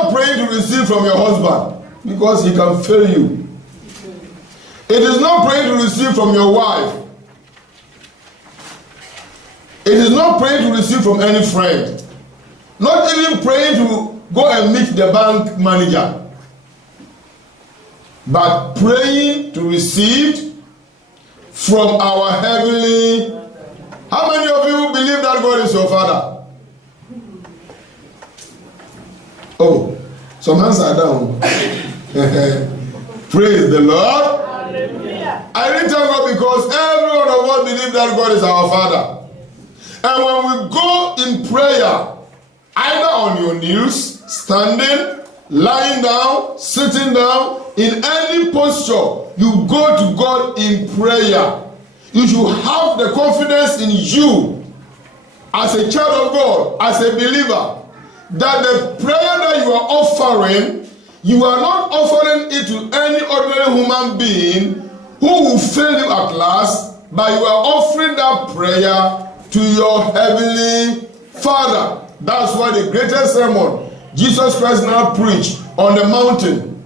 not praying to receive from your husband because he can fail you. It is not praying to receive from your wife. It is not praying to receive from any friend. Not even praying to go and meet the bank manager. But praying to receive from our heavenly. How many of you believe that God is your father? Oh, some hands are down. Praise the Lord. Hallelujah. I really thank God because every one of us believe that God is our father. And when we go in prayer, either on your knees, standing, lying down, sitting down, in any posture, you go to God in prayer. You should have the confidence in you as a child of God, as a believer, that the prayer that you are offering, you are not offering it to any ordinary human being who will fail you at last, but you are offering that prayer to your heavenly Father. That's why the greatest sermon Jesus Christ now preached on the mountain,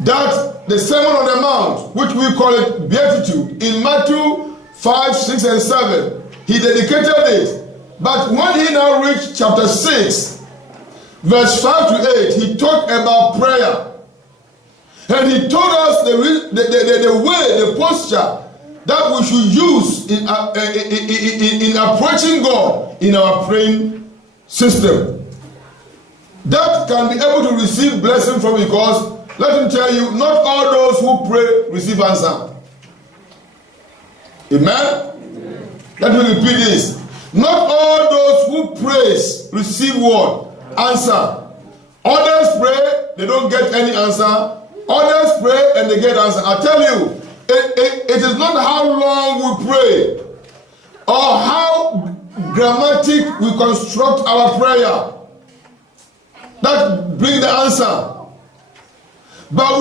that the Sermon on the Mount, which we call it Beatitude, in Matthew 5, 6, and 7, he dedicated it. But when he now reached chapter 6, verse 5 to 8, he talked about prayer. And he told us the way, the posture that we should use in approaching God in our praying system. That can be able to receive blessing from, because let him tell you, not all those who pray receive answer. Amen? Let me repeat this. Not all those who praise receive what? Answer. Others pray, they don't get any answer. Others pray and they get answer. I tell you, it is not how long we pray or how grammatic we construct our prayer that bring the answer. But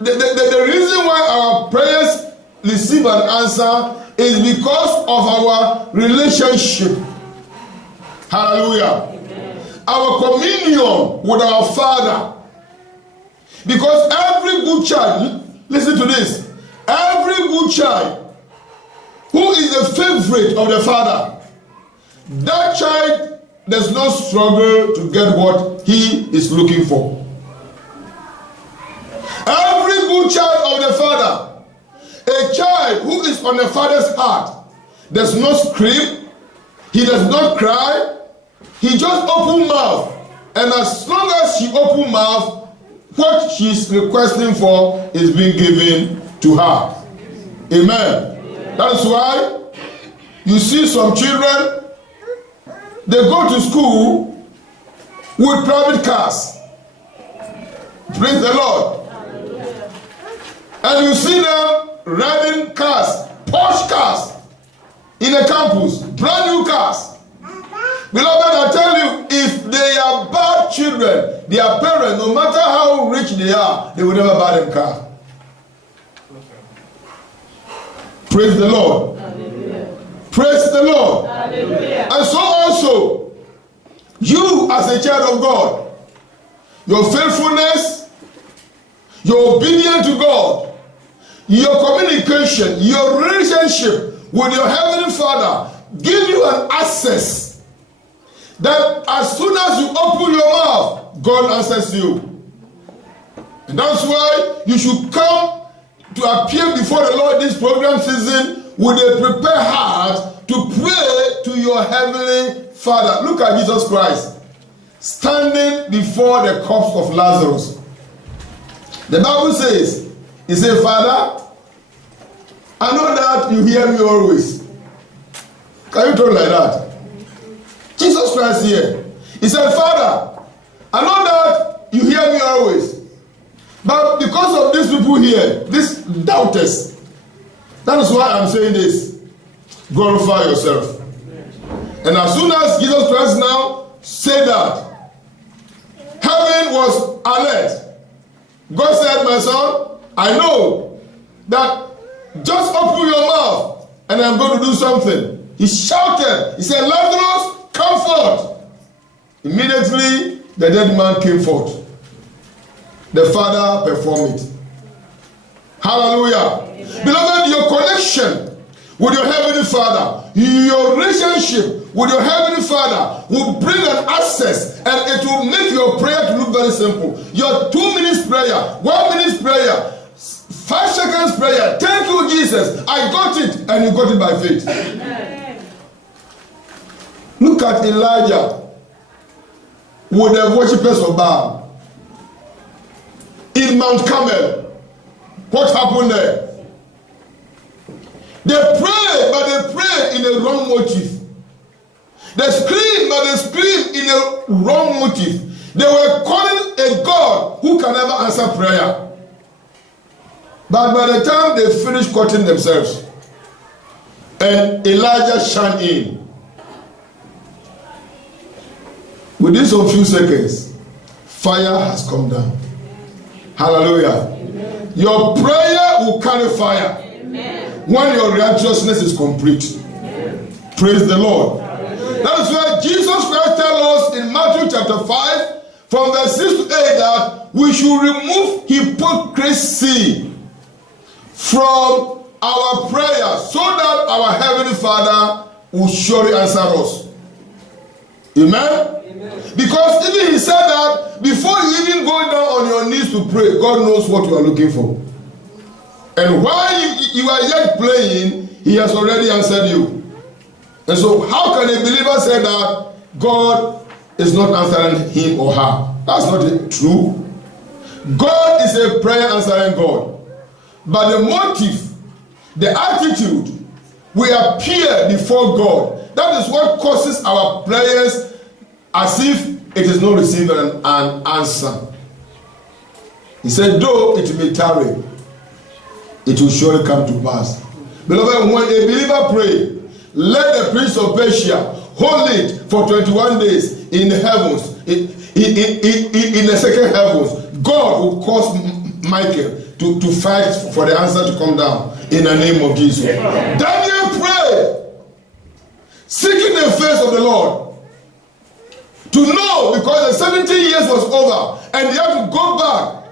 the reason why our prayers receive an answer is because of our relationship. Hallelujah. Amen. Our communion with our Father. Because every good child, listen to this, every good child who is the favorite of the Father, that child does not struggle to get what he is looking for. Every good child of the Father, a child who is on the Father's heart, does not scream, he does not cry, he just open mouth, and as long as she open mouth, what she is requesting for is being given to her. Amen. That's why you see some children, they go to school with private cars. Praise the Lord. And you see them riding cars, Porsche cars, in the campus, brand new cars. Beloved, I tell you, if they are bad children, their parents, no matter how rich they are, they will never buy them car. Praise the Lord. Hallelujah. Praise the Lord. Hallelujah. And so also, you as a child of God, your faithfulness, your obedience to God, your communication, your relationship with your heavenly Father give you an access that as soon as you open your mouth, God answers you. And that's why you should come to appear before the Lord this program season with a prepared heart to pray to your heavenly Father. Look at Jesus Christ standing before the corpse of Lazarus. The Bible says, he said, Father, I know that you hear me always. Can you talk like that? Jesus Christ here. He said, Father, I know that you hear me always. But because of these people here, these doubters, that is why I'm saying this. Glorify yourself. And as soon as Jesus Christ now said that, heaven was alert. God said, my son, I know that just open your mouth and I'm going to do something. He shouted. He said, Lazarus, come forth. Immediately, the dead man came forth. The Father performed it. Hallelujah. Amen. Beloved, your connection with your Heavenly Father, your relationship with your Heavenly Father will bring an access, and it will make your prayer to look very simple. Your 2 minutes prayer, 1 minute prayer, 5 seconds prayer. Thank you, Jesus. I got it, and you got it by faith. Amen. Look at Elijah with the worshippers of Baal in Mount Carmel. What happened there? They pray, but they pray in a wrong motive. They scream, but they scream in a wrong motive. They were calling a God who can never answer prayer. But by the time they finished cutting themselves, and Elijah shined in, within some few seconds, fire has come down. Hallelujah. Amen. Your prayer will carry fire. Amen. When your righteousness is complete. Amen. Praise the Lord. Hallelujah. That is why Jesus Christ tells us in Matthew chapter 5 from verse 6 to 8 that we should remove hypocrisy from our prayer so that our Heavenly Father will surely answer us. Amen? Because even he said that before you even go down on your knees to pray, God knows what you are looking for. And while you are yet praying, he has already answered you. And so how can a believer say that God is not answering him or her? That's not true. God is a prayer answering God. But the motive, the attitude, we appear before God. That is what causes our prayers as if it is not receiving an answer. He said, though it may tarry, it will surely come to pass. Beloved, when a believer pray, let the prince of Persia hold it for 21 days in the heavens, in the second heavens. God will cause Michael to fight for the answer to come down in the name of Jesus. Amen. Daniel prayed, seeking the face of the Lord. To know, because the 70 years was over and they had to go back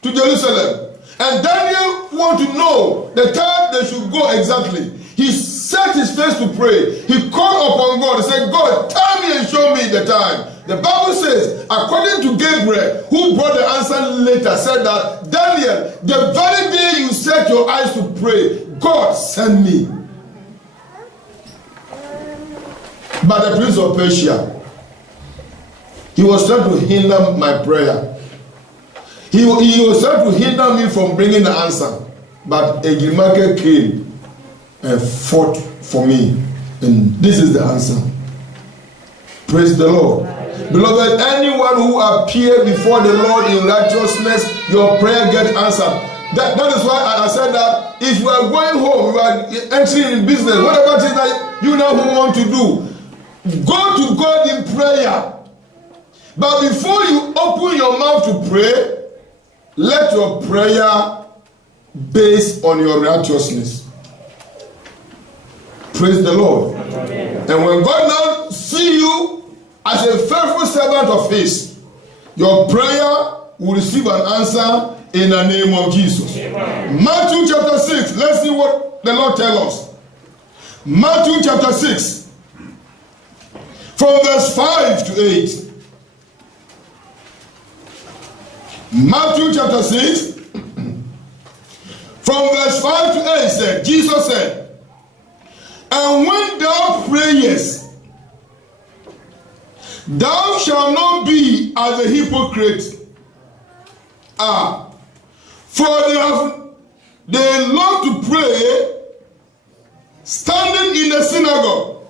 to Jerusalem. And Daniel wanted to know the time they should go exactly. He set his face to pray. He called upon God and said, God, tell me and show me the time. The Bible says, according to Gabriel, who brought the answer later, said that, Daniel, the very day you set your eyes to pray, God sent me. But the prince of Persia, he was trying to hinder my prayer. He was trying to hinder me from bringing the answer. But Egilmake came and fought for me. And this is the answer. Praise the Lord. Beloved, anyone who appears before the Lord in righteousness, your prayer gets answered. That is why I said that if you are going home, you are entering in business, whatever it is that you now want to do, go to God in prayer. But before you open your mouth to pray, let your prayer base on your righteousness. Praise the Lord. Amen. And when God now see you as a faithful servant of his, your prayer will receive an answer in the name of Jesus. Amen. Matthew chapter 6. Let's see what the Lord tells us. Matthew chapter 6. From verse 5 to 8. Matthew chapter 6, from verse 5 to 8 said, Jesus said, and when thou prayest, thou shalt not be as a hypocrite. For they love to pray standing in the synagogue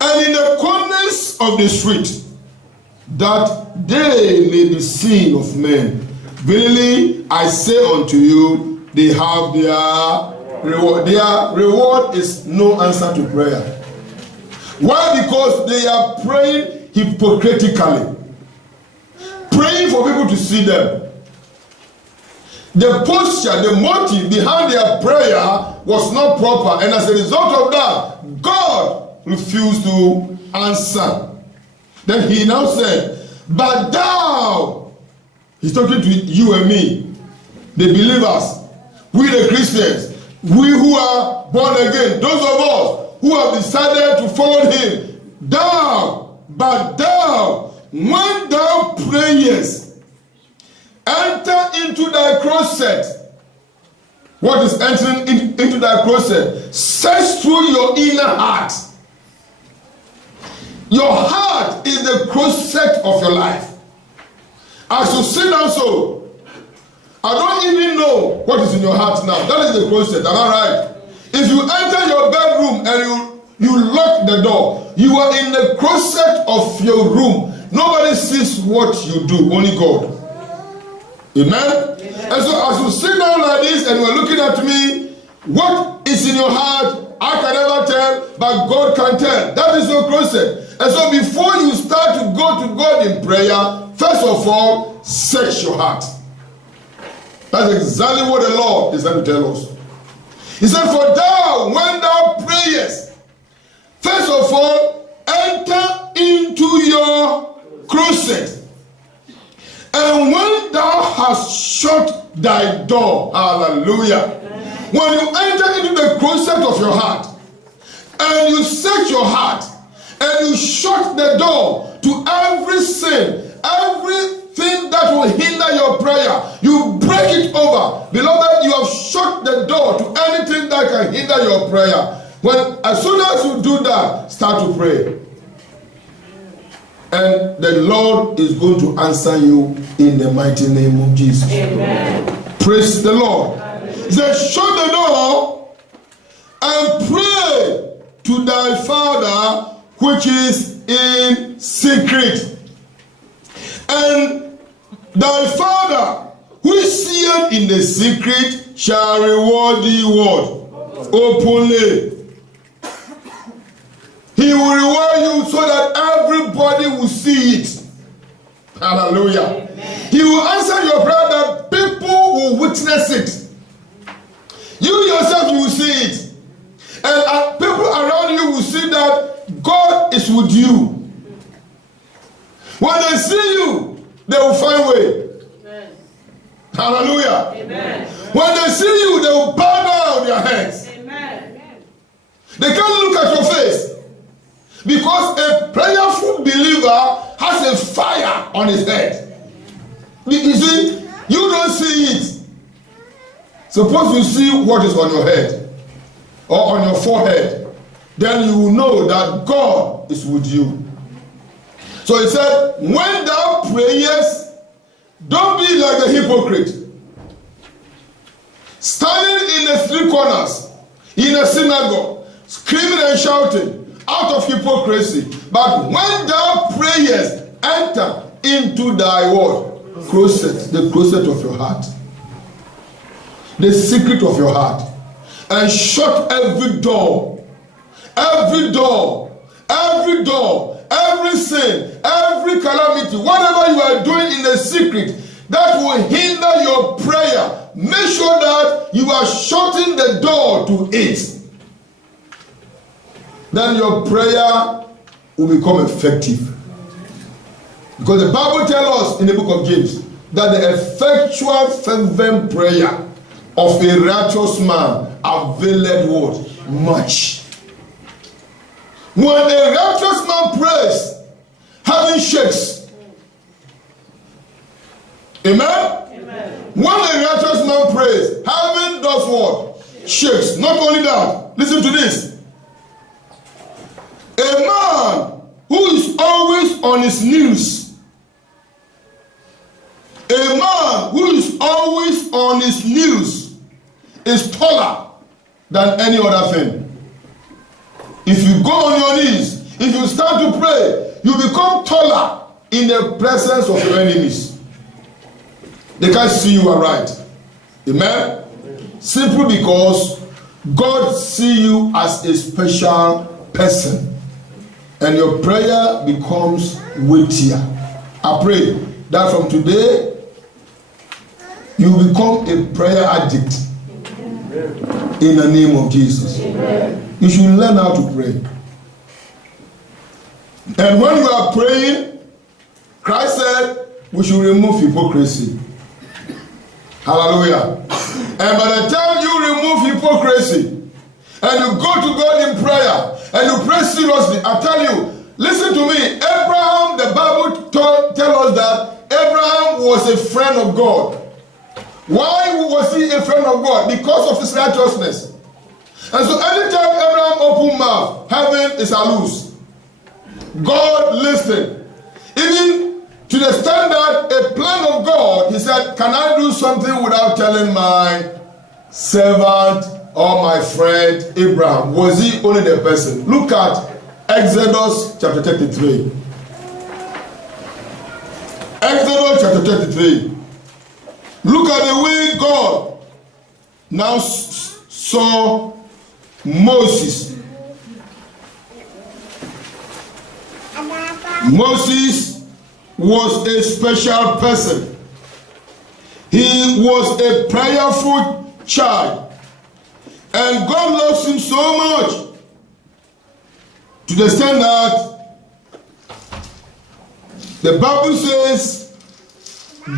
and in the corners of the street, that they may be seen of men. Verily, I say unto you, they have their reward. Their reward is no answer to prayer. Why? Because they are praying hypocritically. Praying for people to see them. The posture, the motive behind their prayer was not proper. And as a result of that, God refused to answer. Then he now said, but thou, he's talking to you and me, the believers, we the Christians, we who are born again, those of us who have decided to follow him, but thou, when thou prayest, enter into thy closet. What is entering into thy closet? Search through your inner heart. Your heart is the closet of your life. As you sit down, so I don't even know what is in your heart now. That is the closet. Am I right? If you enter your bedroom and you lock the door, you are in the closet of your room. Nobody sees what you do, only God. Amen? And so as you sit down like this and you are looking at me, what is in your heart, I can never tell, but God can tell. That is your closet. And so before you start to go to God in prayer, first of all, search your heart. That's exactly what the Lord is trying to tell us. He said, for thou, when thou prayest, first of all, enter into your closet. And when thou hast shut thy door, hallelujah. When you enter into the closet of your heart, and you search your heart, and you shut the door to every sin, everything that will hinder your prayer, you break it over. Beloved, you have shut the door to anything that can hinder your prayer. As soon as you do that, start to pray. And the Lord is going to answer you in the mighty name of Jesus. Amen. Praise the Lord. He said, shut the door and pray to thy Father which is in secret. And thy Father who seeth in the secret shall reward thee what? Openly. He will reward you so that everybody will see it. Hallelujah. Amen. He will answer your prayer that people will witness it. You yourself, you will see it. And people around you will see that God is with you. When they see you, they will find way. Amen. Hallelujah. Amen. When they see you, they will bow down their heads. Amen. They can't look at your face. Because a prayerful believer has a fire on his head. You see, you don't see it. Suppose you see what is on your head or on your forehead, then you will know that God is with you. So he said, when thou prayest, don't be like the hypocrite, standing in the street corners, in a synagogue, screaming and shouting, out of hypocrisy. But when thou prayest, enter into thy what? Closet, the closet of your heart, the secret of your heart, and shut every door, every sin, every calamity, whatever you are doing in the secret that will hinder your prayer. Make sure that you are shutting the door to it. Then your prayer will become effective. Because the Bible tells us in the book of James that the effectual fervent prayer of a righteous man availeth what? Much. When a righteous man prays, heaven shakes. Amen? Amen. When a righteous man prays, heaven does what? Shakes. Not only that, listen to this. A man who is always on his knees, a man who is always on his knees is taller than any other thing. If you go on your knees, if you start to pray, you become taller in the presence of your enemies. They can't see you aright. Amen? Simply because God sees you as a special person. And your prayer becomes weightier. I pray that from today, you become a prayer addict. In the name of Jesus. Amen. You should learn how to pray. And when you are praying, Christ said we should remove hypocrisy. Hallelujah. And by the time you remove hypocrisy and you go to God in prayer and you pray seriously, I tell you, listen to me, Abraham, the Bible tells us that Abraham was a friend of God. Why was he a friend of God? Because of his righteousness. And so anytime Abraham opened mouth, heaven is loose. God listened. Even to the extent that a plan of God, he said, can I do something without telling my servant or my friend Abraham? Was he only the person? Look at Exodus chapter 33. Exodus chapter 33. Look at the way God now saw Moses. Moses was a special person. He was a prayerful child. And God loves him so much to the extent that the Bible says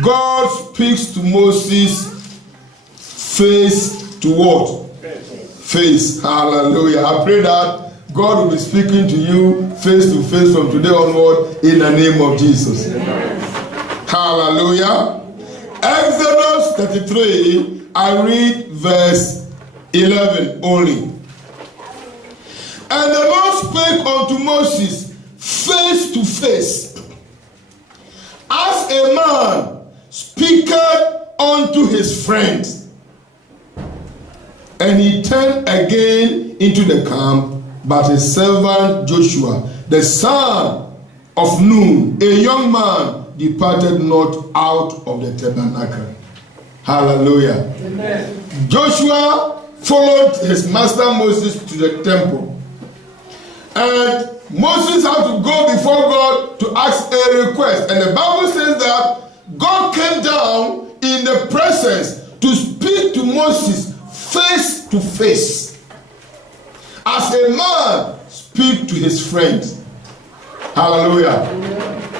God speaks to Moses face to what? Face. Hallelujah. I pray that God will be speaking to you face to face from today onward in the name of Jesus. Amen. Hallelujah. Exodus 33, I read verse 11 only. And the Lord spake unto Moses face to face, as a man speaketh unto his friends. And he turned again into the camp, but his servant Joshua, the son of Nun, a young man, departed not out of the tabernacle. Hallelujah. Amen. Joshua followed his master Moses to the temple. And Moses had to go before God to ask a request. And the Bible says that God came down in the presence to speak to Moses face to face, as a man speak to his friends. Hallelujah.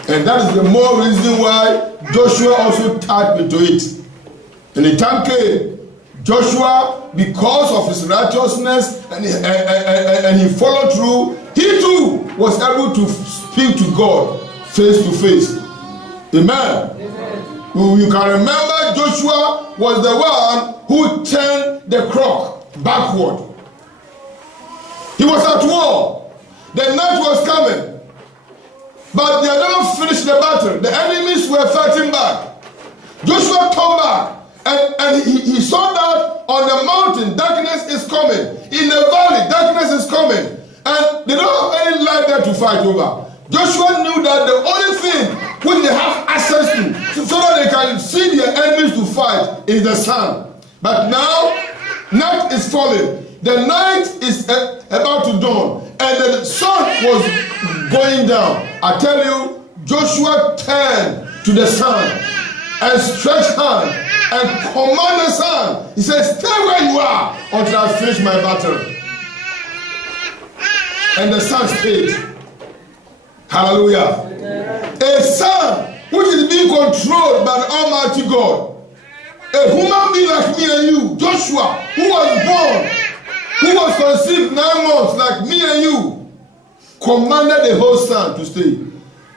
And that is the more reason why Joshua also tapped into it. And the time came, Joshua, because of his righteousness and he followed through, he too was able to speak to God face to face. Amen. You can remember Joshua was the one who turned the crock backward. He was at war. The night was coming. But they had not finished the battle. The enemies were fighting back. Joshua turned back. And he saw that on the mountain, darkness is coming. In the valley, darkness is coming. And they don't have any light there to fight over. Joshua knew that the only thing which they have access to, so that they can see their enemies to fight, is the sun. But now, night is falling. The night is about to dawn. And the sun was going down. I tell you, Joshua turned to the sun and stretched hand and command the sun. He said, stay where you are until I finish my battle. And the sun stayed. Hallelujah. A son which is being controlled by the Almighty God. A human being like me and you, Joshua, who was born, who was conceived 9 months like me and you, commanded the whole sun to stay.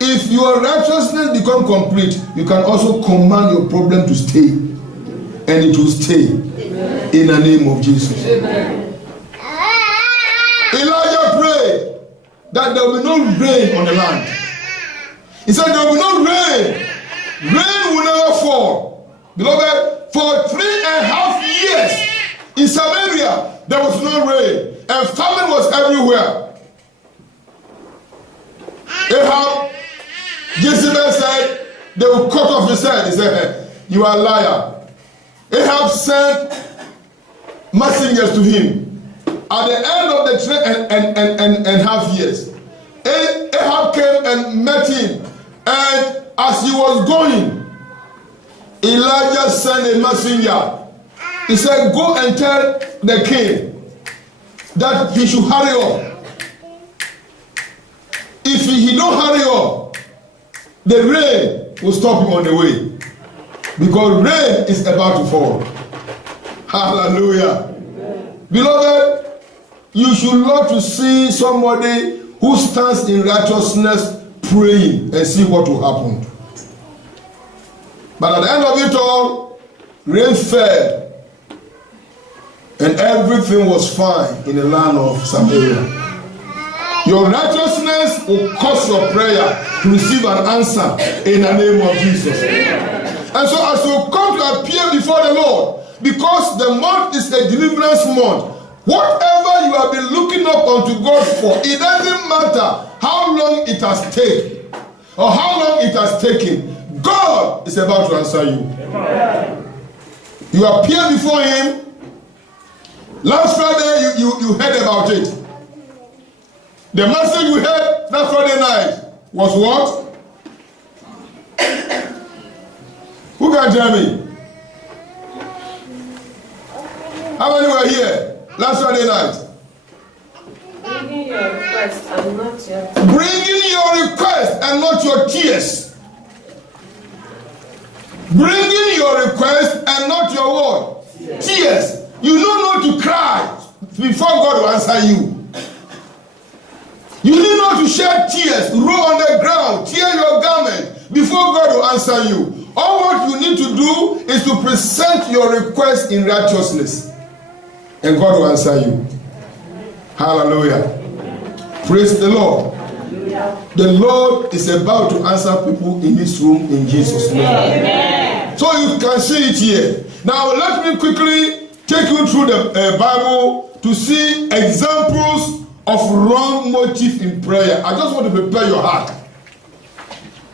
If your righteousness become complete, you can also command your problem to stay. And it will stay. Amen. In the name of Jesus. Amen. Elijah prayed that there will be no rain on the land. He said there will be no rain. Rain will never fall. Beloved, for 3.5 years in Samaria, there was no rain. And famine was everywhere. Ahab, Jezebel said, they will cut off his head. He said, you are a liar. Ahab sent messengers to him. At the end of the 3.5 years, Ahab came and met him. And as he was going, Elijah sent a messenger. He said, go and tell the king that he should hurry up. If he don't hurry up, the rain will stop you on the way. Because rain is about to fall. Hallelujah. Amen. Beloved, you should love to see somebody who stands in righteousness praying and see what will happen. But at the end of it all, rain fell and everything was fine in the land of Samaria. Your righteousness will cause your prayer to receive an answer in the name of Jesus. And so as you come to appear before the Lord, because the month is a deliverance month, whatever you have been looking up unto God for, it doesn't matter how long it has taken or how long it has taken, God is about to answer you. Amen. You appear before Him. Last Friday you heard about it. The message we heard that Friday night was what? Who can tell me? How many were here last Friday night? Bringing your request and not your tears. Bringing your request and not your tears. Bringing your request and not your what? Yes. Tears. You don't know to cry before God will answer you. You need not to shed tears, roll on the ground, tear your garment before God will answer you. All what you need to do is to present your request in righteousness, and God will answer you. Hallelujah. Praise the Lord. The Lord is about to answer people in this room in Jesus' name. Amen. So you can see it here. Now let me quickly take you through the Bible to see examples of wrong motive in prayer. I just want to prepare your heart.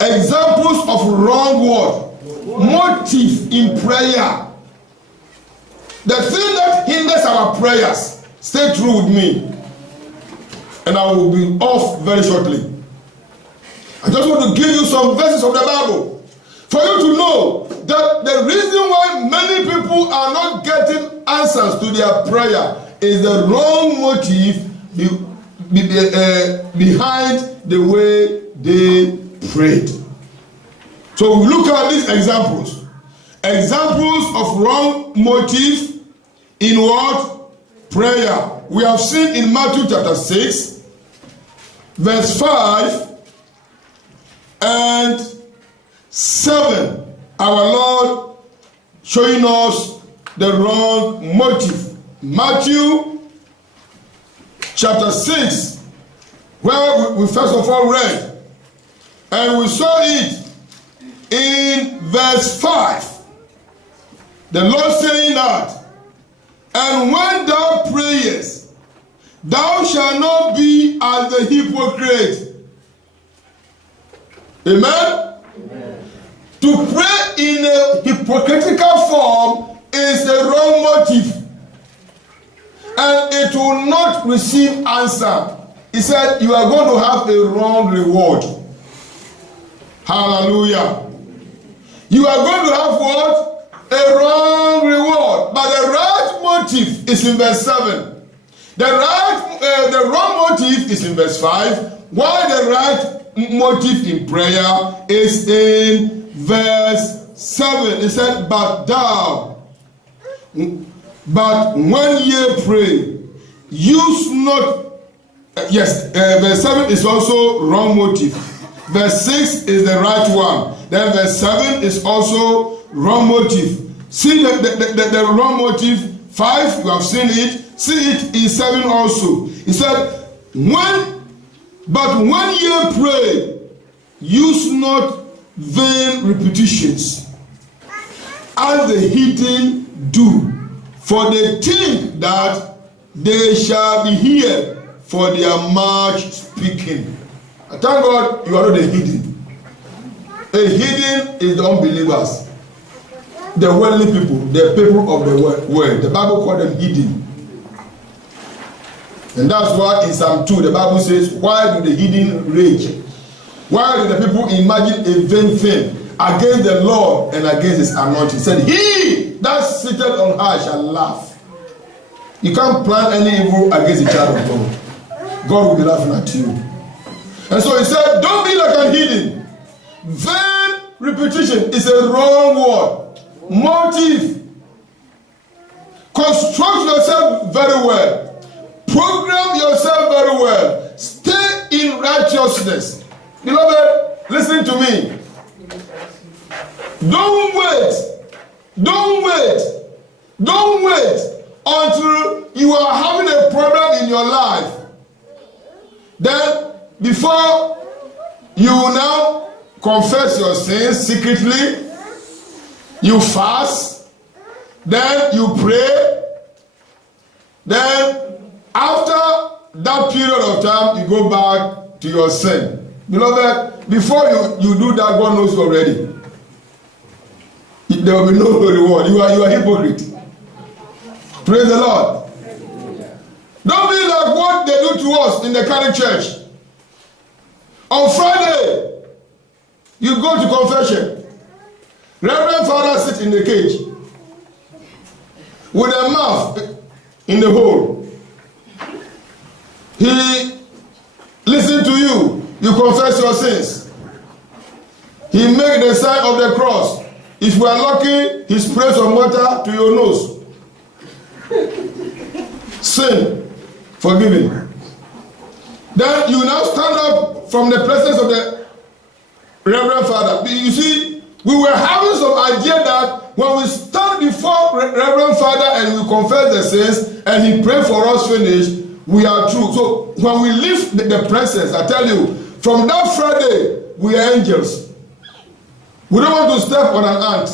Examples of wrong word. Motive in prayer. The thing that hinders our prayers. Stay true with me. And I will be off very shortly. I just want to give you some verses of the Bible for you to know that the reason why many people are not getting answers to their prayer is the wrong motive behind the way they prayed. So we look at these examples. Examples of wrong motive in what? Prayer. We have seen in Matthew chapter 6, verse 5 and 7. Our Lord showing us the wrong motive. Matthew chapter 6, where we first of all read, and we saw it in verse 5. The Lord saying that, and when thou prayest, thou shalt not be as the hypocrite. Amen? Amen. To pray in a hypocritical form is the wrong motive, and it will not receive answer. He said you are going to have a wrong reward. Hallelujah. You are going to have what? A wrong reward. But the right motive is in verse 7. The wrong motive is in verse 5. While the right motive in prayer is in verse 7. It said, but when ye pray, use not. Verse 7 is also wrong motive. Verse 6 is the right one. Then verse 7 is also wrong motive. See the wrong motive. 5, you have seen it. See it in 7 also. He said, but when ye pray, use not vain repetitions, as the heathen do, for they think that they shall be heard for their much speaking. I thank God you are not a heathen. A heathen is the unbelievers, the worldly people, the people of the world. The Bible calls them heathen. And that's why in Psalm 2 the Bible says, why do the heathen rage? Why do the people imagine a vain thing against the Lord and against his anointing? He said, he that sitteth on high shall laugh. You can't plan any evil against the child of God. God will be laughing at you. And so he said, don't be like a heathen. Vain repetition is a wrong word. Motive. Construct yourself very well. Program yourself very well. Stay in righteousness. Beloved, listen to me. Don't wait until you are having a problem in your life. Then, before you now confess your sins secretly, you fast, then you pray, then after that period of time, you go back to your sin. Beloved, before you do that, God knows already. There will be no reward. You are a hypocrite. Praise the Lord. Don't be like what they do to us in the Catholic Church. On Friday, you go to confession. Reverend Father sits in the cage with a mouth in the hole. He listens to you. You confess your sins. He makes the sign of the cross. If you are lucky, he sprays some water to your nose. Sin, forgiven. Then you now stand up from the presence of the Reverend Father. You see, we were having some idea that when we stand before Reverend Father and we confess the sins and he pray for us finish, we are true. So when we leave the presence, I tell you, from that Friday, we are angels. We don't want to step on an ant.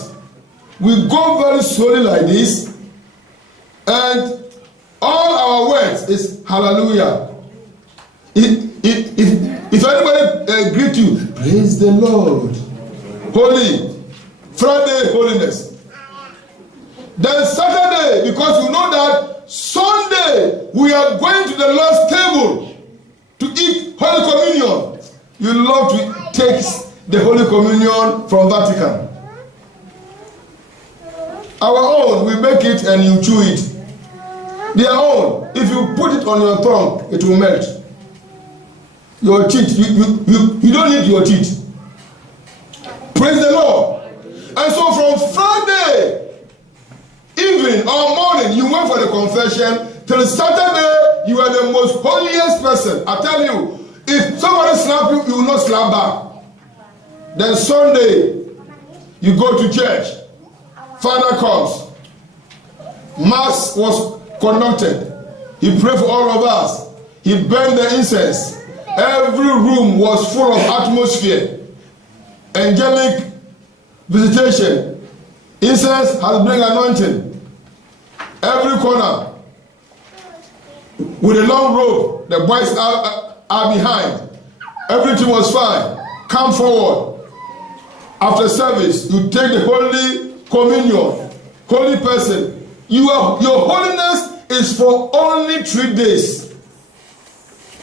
We go very slowly like this, and all our words is hallelujah. If anybody greet you, praise the Lord. Holy. Friday, holiness. Then Saturday, because you know that Sunday we are going to the Lord's table to eat Holy Communion. You love to take the Holy Communion from Vatican. Our own, we make it and you chew it. Their own, if you put it on your tongue, it will melt. Your teeth, you don't need your teeth. Praise the Lord. And so from Friday evening or morning, you went for the confession, till Saturday, you are the most holiest person. I tell you, if somebody slap you, you will not slap back. Then Sunday, you go to church. Father comes. Mass was conducted. He prayed for all of us. He burned the incense. Every room was full of atmosphere. Angelic visitation. Incense has bring anointing. Every corner. With a long rope, the boys are behind. Everything was fine. Come forward. After service, you take the Holy Communion. Holy person. Your holiness is for only 3 days.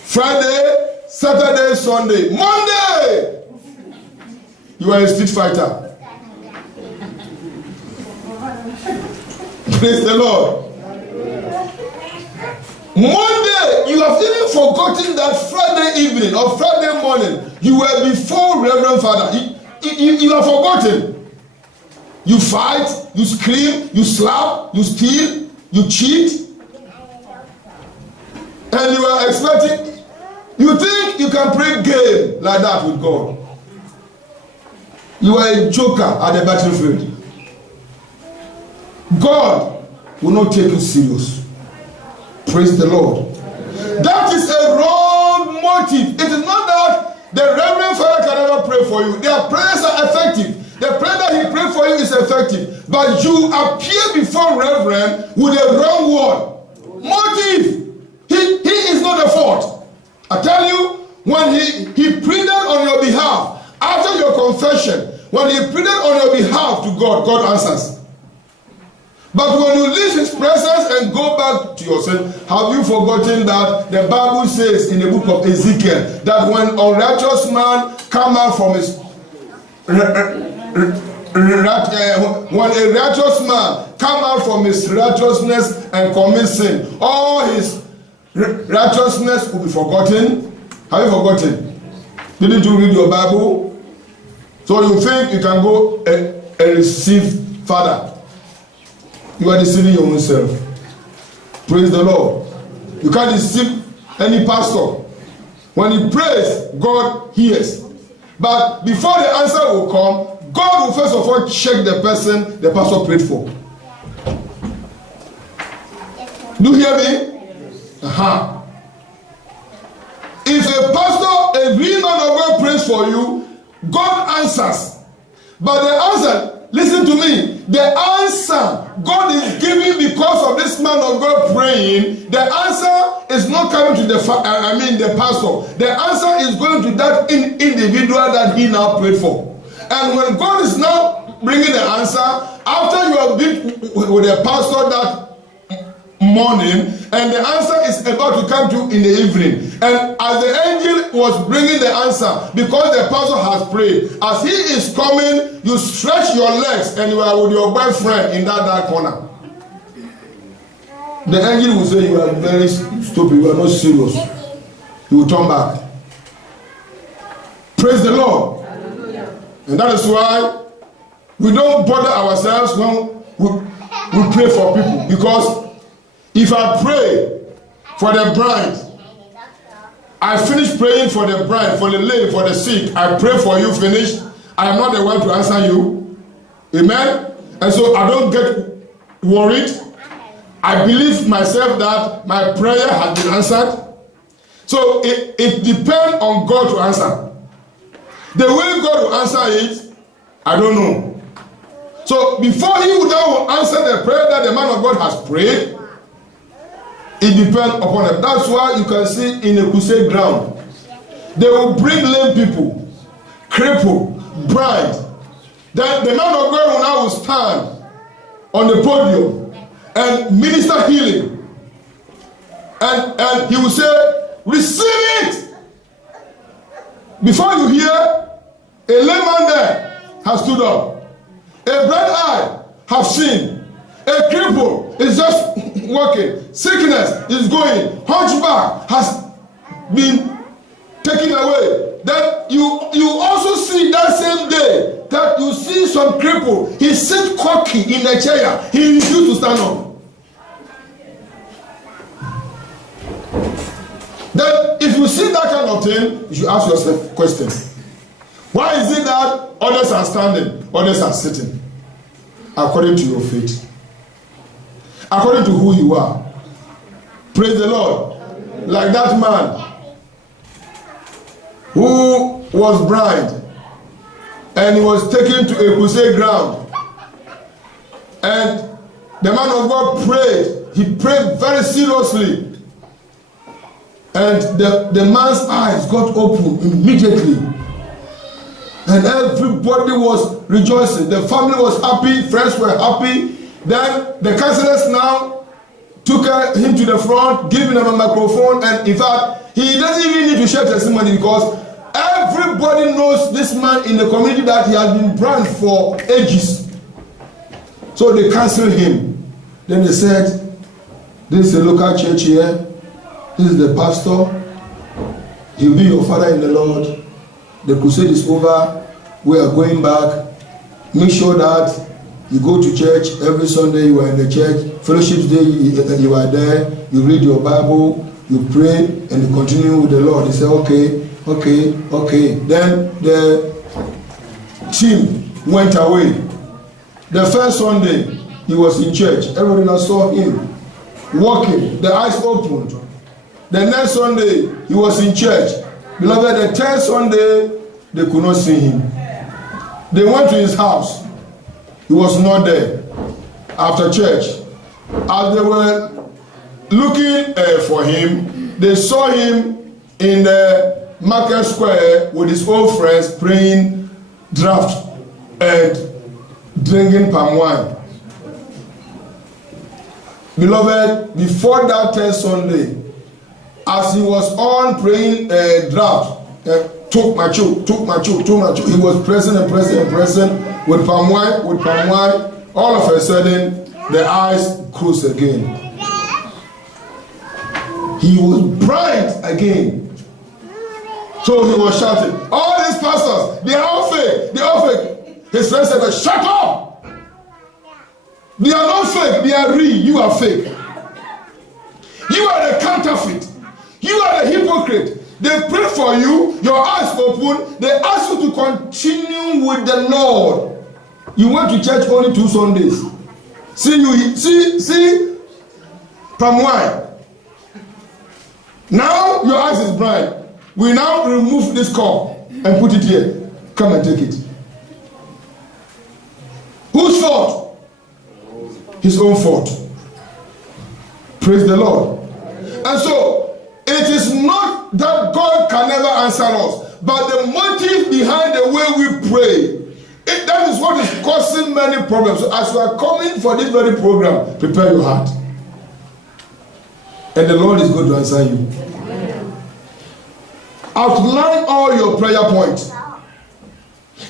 Friday, Saturday, Sunday. Monday, you are a street fighter. Praise the Lord. Monday, you have even forgotten that Friday evening or Friday morning, you were before Reverend Father. You have forgotten. You fight, you scream, you slap, you steal, you cheat. And you are expecting, you think you can play game like that with God. You are a joker at the battlefield. God will not take you serious. Praise the Lord. That is a wrong motive. It is not that the Reverend Father can never pray for you. Their prayers are effective. The prayer that he prayed for you is effective. But you appear before Reverend with a wrong word. Motive. He is not the fault. I tell you, when he pleaded on your behalf, after your confession, when he pleaded on your behalf to God, God answers. But when you leave his presence and go back to yourself, have you forgotten that the Bible says in the book of Ezekiel that when a righteous man come out from his when a righteous man come out from his righteousness and commit sin, all his righteousness will be forgotten. Have you forgotten? Didn't you read your Bible? So you think you can go and receive Father. You are deceiving your own self. Praise the Lord. You can't deceive any pastor. When he prays, God hears. But before the answer will come, God will first of all check the person the pastor prayed for. Do you hear me? Uh-huh. If a pastor, a real man of God prays for you, God answers. But the answer, listen to me, the answer God is giving because of this man of God praying, the answer is not coming to the pastor. The answer is going to that individual that he now prayed for. And when God is now bringing the answer, after you have been with the pastor that morning, and the answer is about to come to you in the evening, and as the angel was bringing the answer, because the pastor has prayed, as he is coming, you stretch your legs and you are with your boyfriend in that corner. The angel will say, you are very stupid, you are not serious. You will turn back. Praise the Lord. Hallelujah. And that is why we don't bother ourselves when we pray for people, because if I pray for the bride, I finish praying for the bride, for the lame, for the sick, I pray for you, finish, I am not the one to answer you. Amen? And so I don't get worried. I believe myself that my prayer has been answered. So it depends on God to answer. The way God will answer it, I don't know. So before he would now answer the prayer that the man of God has prayed, it depends upon them. That's why you can see in a crusade ground, they will bring lame people, cripple, blind. Then the man of God will now stand on the podium and minister healing. And he will say, receive it. Before you hear, a lame man there has stood up. A blind eye have seen. A cripple is just walking. Sickness is going. Hunchback has been taken away. Then you also see that same day that you see some cripple. He sits cocky in a chair. He refused to stand up. Then if you see that kind of thing, you should ask yourself a question. Why is it that others are standing, others are sitting? According to your faith. According to who you are. Praise the Lord. Like that man who was blind and he was taken to a crusade ground, and the man of God prayed. He prayed very seriously, and the man's eyes got open immediately, and everybody was rejoicing. The family was happy, friends were happy. Then the counselors now took him to the front, giving him a microphone, and in fact, he doesn't even need to share testimony because everybody knows this man in the community that he has been blind for ages. So they counseled him. Then they said, this is a local church here. This is the pastor. He'll be your father in the Lord. The crusade is over. We are going back. Make sure that you go to church every Sunday. You are in the church. Fellowship day, you are there. You read your Bible. You pray and you continue with the Lord. They say, okay. Then the team went away. The first Sunday, he was in church. Everybody now saw him walking. The eyes opened. The next Sunday, he was in church. Beloved, the third Sunday, they could not see him. They went to his house. He was not there. After church, as they were looking for him, they saw him in the market square with his old friends praying draft and drinking palm wine. Beloved, before that third Sunday, as he was on praying draft, took my choke. He was pressing with palm wine. All of a sudden, the eyes closed again. He was bright again. So he was shouting, all these pastors, they are all fake. They are all fake. His friend said, shut up. They are not fake. They are real. You are fake. You are the counterfeit. You are the hypocrite. They pray for you. Your eyes open. They ask you to continue with the Lord. You went to church only 2 Sundays. See, palm wine. Now your eyes is blind. We now remove this cup and put it here. Come and take it. Whose fault? His own fault. Praise the Lord. And so, it is not that God can never answer us, but the motive behind the way we pray, that is what is causing many problems. So as you are coming for this very program, prepare your heart. And the Lord is going to answer you. Outline all your prayer points.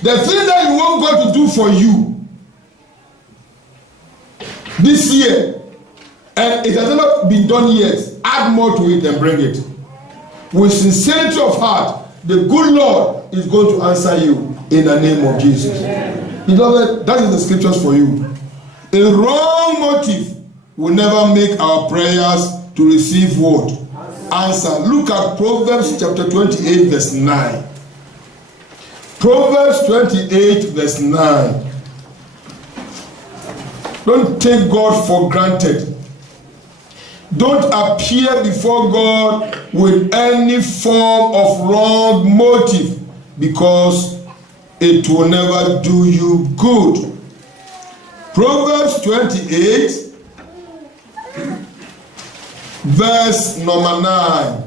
The thing that you want God to do for you this year, and it has never been done yet, add more to it and bring it. With sincerity of heart, the good Lord is going to answer you in the name of Jesus. Beloved, that is the scriptures for you. A wrong motive will never make our prayers to receive what? Answer. Look at Proverbs chapter 28 verse 9. Proverbs 28 verse 9. Don't take God for granted. Don't appear before God with any form of wrong motive, because it will never do you good. Proverbs 28 verse number 9.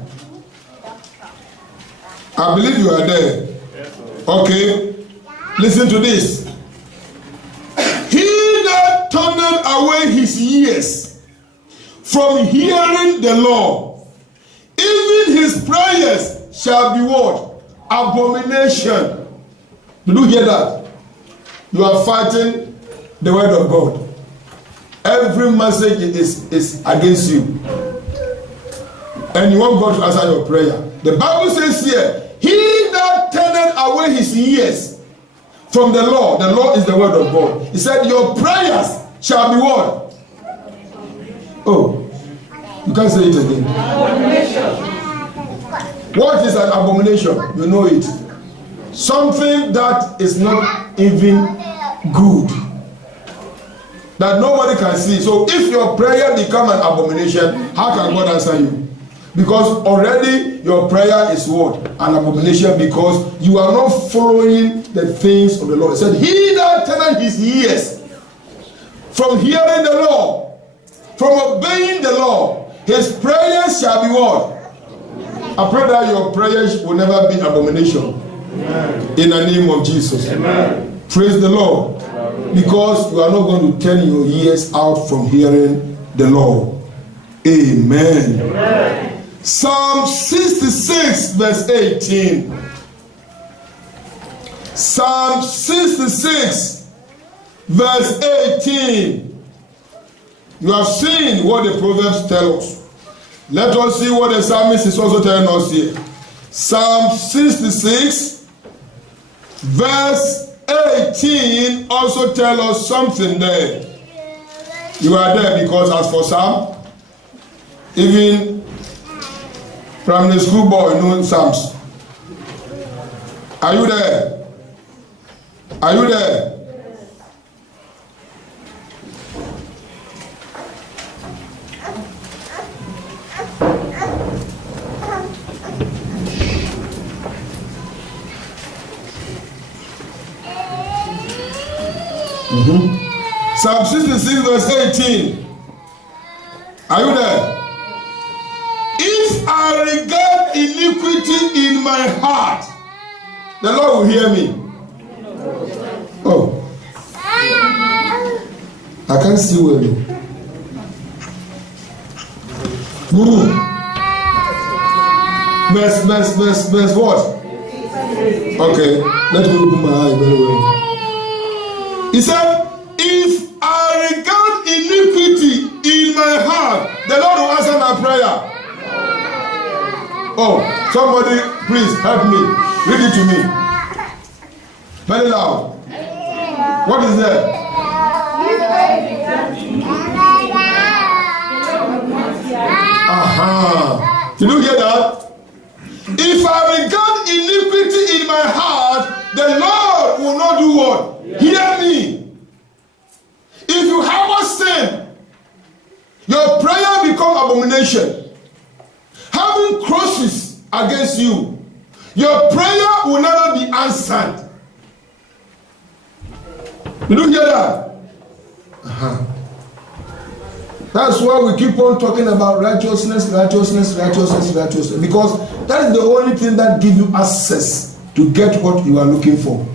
I believe you are there. Okay, listen to this. He that turneth away his ears from hearing the law, even his prayers shall be what? Abomination. Did you hear that? You are fighting the word of God. Every message is against you. And you want God to answer your prayer. The Bible says here, he that turneth away his ears from the law is the word of God. He said, your prayers shall be what? Oh, you can't say it again. Abomination. What is an abomination? You know it. Something that is not even good, that nobody can see. So if your prayer become an abomination, how can God answer you? Because already your prayer is what? An abomination, because you are not following the things of the Lord. He said, he that turneth his ears from hearing the law, from obeying the law, his prayers shall be what? I pray that your prayers will never be abomination. Amen. In the name of Jesus. Amen. Praise the Lord. Amen. Because you are not going to turn your ears out from hearing the law. Amen. Amen. Psalm 66 verse 18. Psalm 66 verse 18. You have seen what the Proverbs tell us. Let us see what the psalmist is also telling us here. Psalm 66 verse 18 also tell us something there. You are there because as for Psalm, even primary school boy knows Psalms. Are you there? Are you there? Psalm 66 verse 18. Are you there? If I regard iniquity in my heart, the Lord will hear me. Oh, I can't see well. Verse what? Okay, let me open my eye very well. He said, if I regard iniquity in my heart, the Lord will answer my prayer. Oh, somebody please help me. Read it to me. Very loud. What is that? Did you hear that? If I regard iniquity in my heart, the Lord will not do what? Hear me. If you harbor sin, your prayer becomes abomination. Having crosses against you, your prayer will never be answered. Did you hear that? That's why we keep on talking about righteousness, righteousness, righteousness, righteousness. Because that is the only thing that gives you access to get what you are looking for.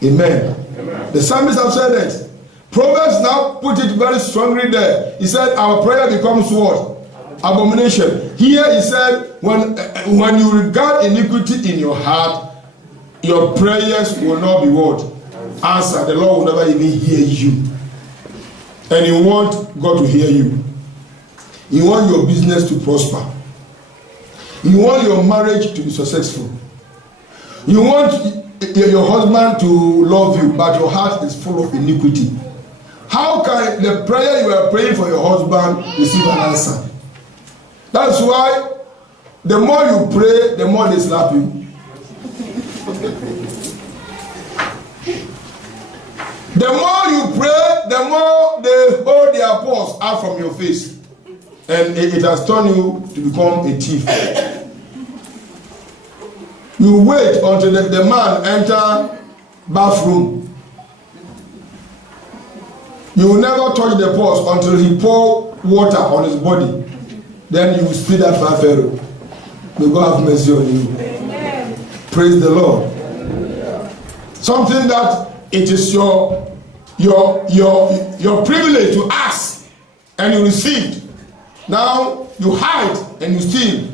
Amen. Amen. The psalmist have said it. Proverbs now put it very strongly there. He said our prayer becomes what? Abomination. Here he said when you regard iniquity in your heart, your prayers will not be what? Answered. The Lord will never even hear you. And you want God to hear you. You want your business to prosper. You want your marriage to be successful. You want your husband to love you, but your heart is full of iniquity. How can the prayer you are praying for your husband receive an answer? That's why the more you pray, the more they slap you. The more you pray, the more they hold their paws out from your face. And it has turned you to become a thief. You wait until the man enter bathroom. You will never touch the paws until he pour water on his body. Then you will spit that Pharaoh. May God have mercy on you. Amen. Praise the Lord. Something that it is your privilege to ask and you received. Now you hide and you steal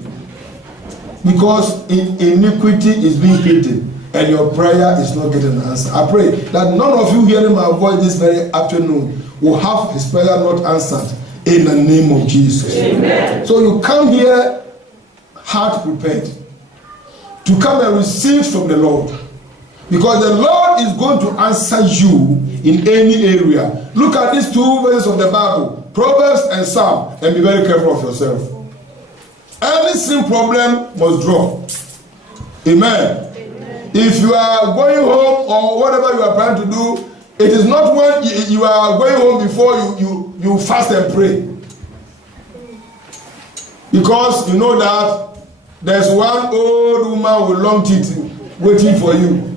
because iniquity is being hidden and your prayer is not getting an answer. I pray that none of you hearing my voice this very afternoon will have his prayer not answered in the name of Jesus. Amen. So you come here heart prepared to come and receive from the Lord. Because the Lord is going to answer you in any area. Look at these two verses of the Bible, Proverbs and Psalm, and be very careful of yourself. Any sin problem must drop. Amen. Amen. If you are going home or whatever you are trying to do, it is not when you are going home before you fast and pray. Because you know that there's one old woman with long teeth waiting for you.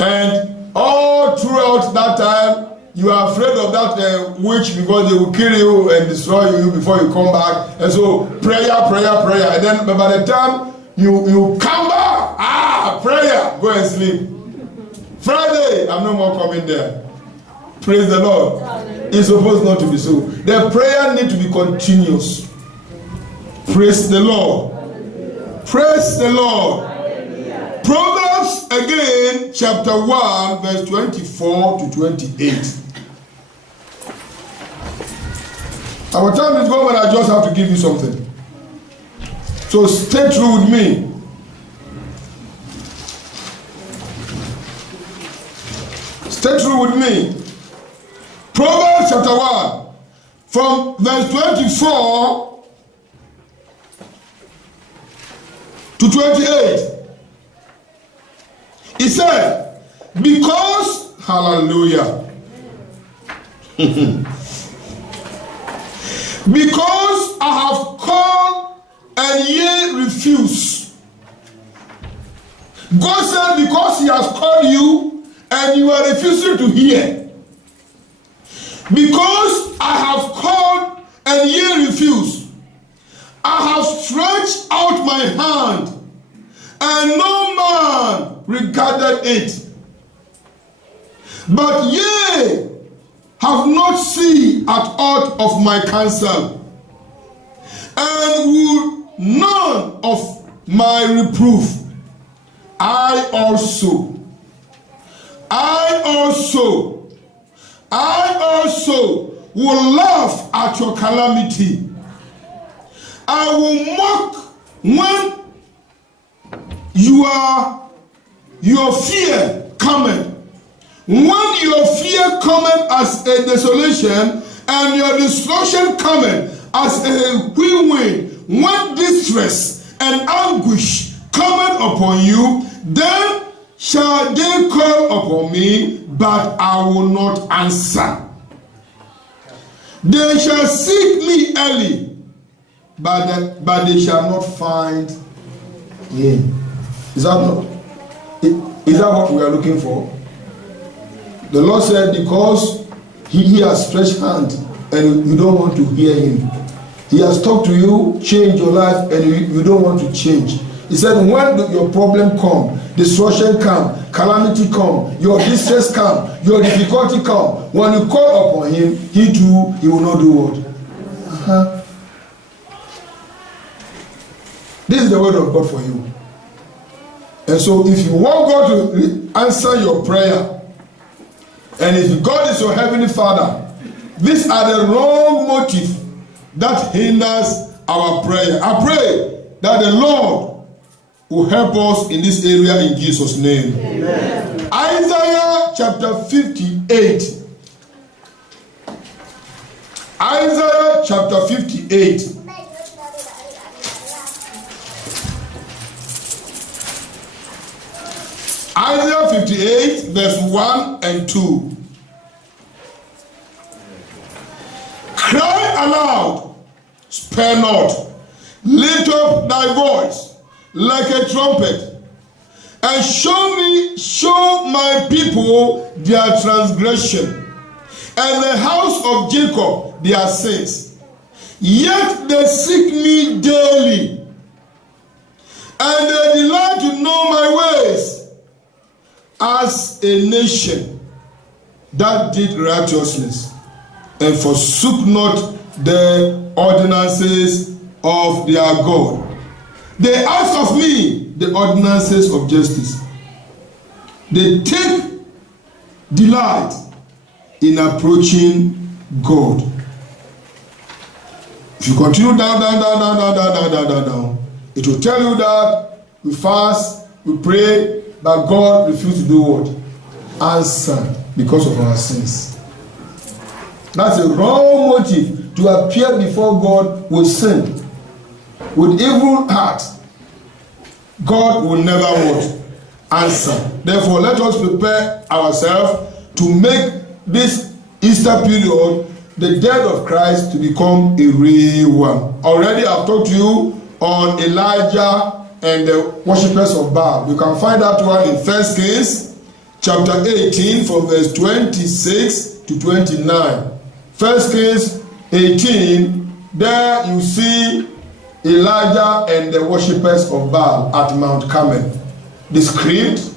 And all throughout that time, you are afraid of that witch because they will kill you and destroy you before you come back. And so prayer. And then by the time you come back, prayer, go and sleep. Friday, I'm no more coming there. Praise the Lord. It's supposed not to be so. The prayer needs to be continuous. Praise the Lord. Praise the Lord. Proverbs again, chapter 1, verse 24 to 28. Our time is gone, but I just have to give you something. So stay true with me. Stay true with me. Proverbs chapter 1, from verse 24 to 28. He said, because, hallelujah, because I have called and ye refuse. God said, because he has called you and you are refusing to hear. Because I have called and ye refuse. I have stretched out my hand and no man regarded it. But ye have not seen at aught of my counsel, and would none of my reproof. I also will laugh at your calamity. I will mock when your fear cometh. When your fear cometh as a desolation, and your destruction cometh as a whirlwind, when distress and anguish cometh upon you, then shall they call upon me, but I will not answer. They shall seek me early, but they shall not find me. Is that what we are looking for? The Lord said, because he has stretched hand and you don't want to hear him. He has talked to you, change your life, and you don't want to change. He said, when your problem come, destruction come, calamity come, your distress come, your difficulty come, when you call upon him, he will not do what? This is the word of God for you. And so if you want God to answer your prayer, and if God is your heavenly Father, these are the wrong motive that hinders our prayer. I pray that the Lord will help us in this area in Jesus' name. Amen. Isaiah chapter 58. Isaiah chapter 58. Isaiah 58 verse 1 and 2. Cry aloud, spare not, lift up thy voice like a trumpet, and show my people their transgression, and the house of Jacob their sins. Yet they seek me daily, and they delight to know my ways, as a nation that did righteousness and forsook not the ordinances of their God. They ask of me the ordinances of justice. They take delight in approaching God. If you continue down, it will tell you that we fast, we pray, but God refused to do what? Answer because of our sins. That's a wrong motive to appear before God with sin, with evil heart. God will never what? Answer. Therefore, let us prepare ourselves to make this Easter period, the death of Christ, to become a real one. Already I've talked to you on Elijah and the worshippers of Baal. You can find that one in 1 Kings chapter 18 from verse 26 to 29. 1 Kings 18, there you see Elijah and the worshippers of Baal at Mount Carmel. They screamed,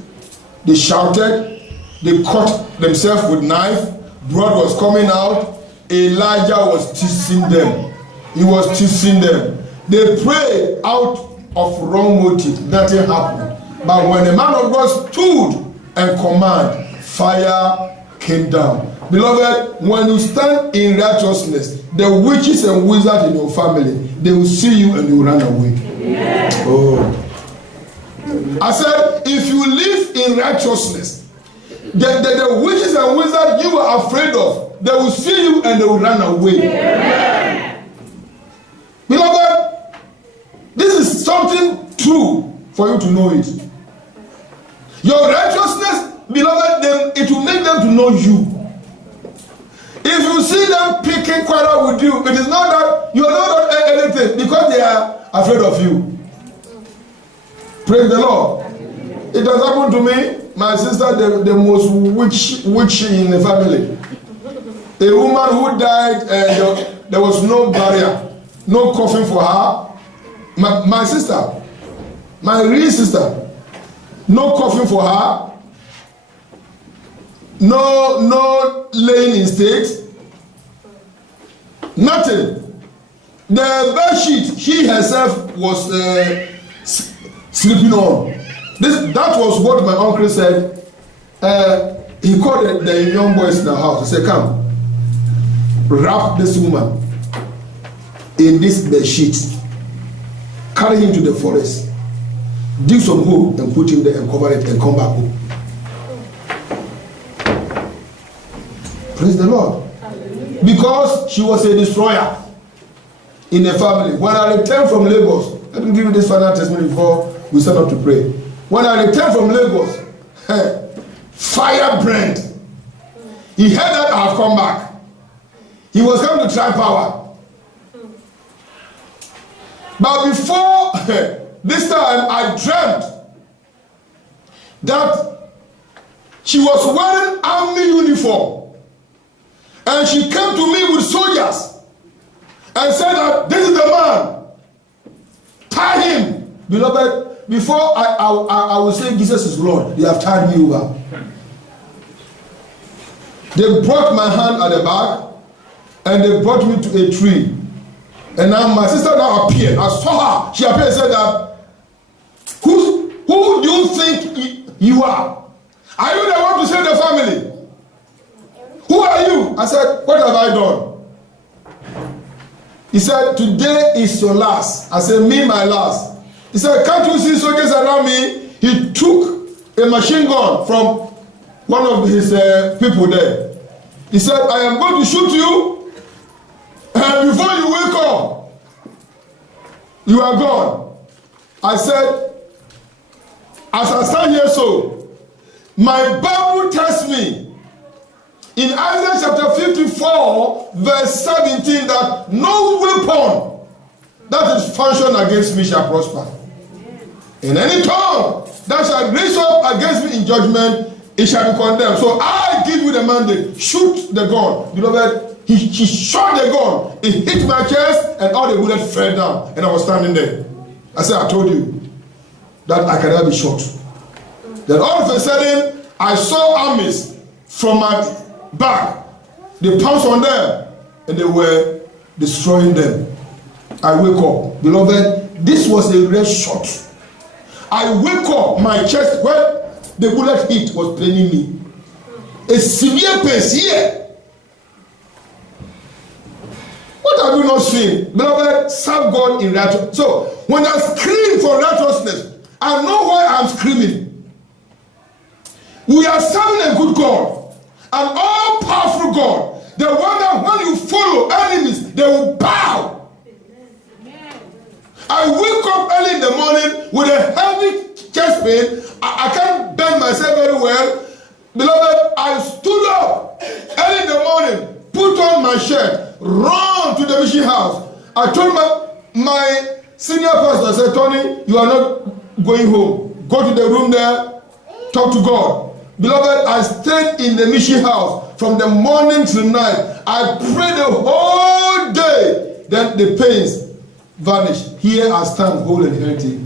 they shouted, they cut themselves with knife, blood was coming out. Elijah was teasing them. He was teasing them. They prayed out of wrong motive, nothing happened. But when the man of God stood and commanded, fire came down. Beloved, when you stand in righteousness, the witches and wizards in your family, they will see you and you will run away. Yeah. Oh. I said, if you live in righteousness, the witches and wizards you are afraid of, they will see you and they will run away. Yeah. Beloved, this is something true for you to know it. Your righteousness, beloved, it will make them to know you. If you see them picking quarrel with you, it is not that you are not done anything, because they are afraid of you. Praise the Lord. It has happened to me. My sister, the most witch in the family. A woman who died, and there was no barrier, no coffin for her. My sister, my real sister, no coffin for her, no laying in state, nothing. The bed sheet she herself was sleeping on. That was what my uncle said. He called the young boys in the house. He said, "Come, wrap this woman in this bed sheet. Carry him to the forest. dig some hole and put him there and cover it and come back home. Praise the Lord. Because she was a destroyer in the family. When I returned from Lagos, let me give you this final testimony before we start up to pray. When I returned from Lagos, fire burned. He heard that I have come back. He was coming to try power. But before this time, I dreamt that she was wearing army uniform. And she came to me with soldiers and said that this is the man. Tie him. Beloved, before I will say Jesus is Lord, they have tied me over. They brought my hand at the back and they brought me to a tree. And now my sister now appeared. I saw her. She appeared and said that, who do you think you are? Are you the one to save the family? Who are you? I said, what have I done? He said, today is your last. I said, me, my last. He said, can't you see soldiers around me? He took a machine gun from one of his people there. He said, I am going to shoot you. And before you wake up, you are gone. I said, as I stand here so, my Bible tells me, in Isaiah chapter 54, verse 17, that no weapon that is fashioned against me shall prosper. In any tongue that shall raise up against me in judgment, it shall be condemned. So I give you the mandate, shoot the gun. Beloved, he shot the gun, it hit my chest, and all the bullets fell down, and I was standing there. I said, I told you that I can never be shot. Then all of a sudden, I saw armies from my back. They pounced on them and they were destroying them. I wake up. Beloved, this was a red shot. I wake up, my chest where the bullet hit was paining me. A severe pain here. What have you not seen? Beloved, serve God in righteousness. So when I scream for righteousness, I know why I'm screaming. We are serving a good God. An all-powerful God. The one that when you follow enemies, they will bow. Amen. I wake up early in the morning with a heavy chest pain. I can't bend myself very well. Beloved, I stood up early in the morning, put on my shirt, run to the mission house. I told my senior pastor, I said, Tony, you are not going home. Go to the room there, talk to God. Beloved, I stayed in the mission house from the morning till night. I prayed the whole day. Then the pains vanished. Here I stand whole and healthy.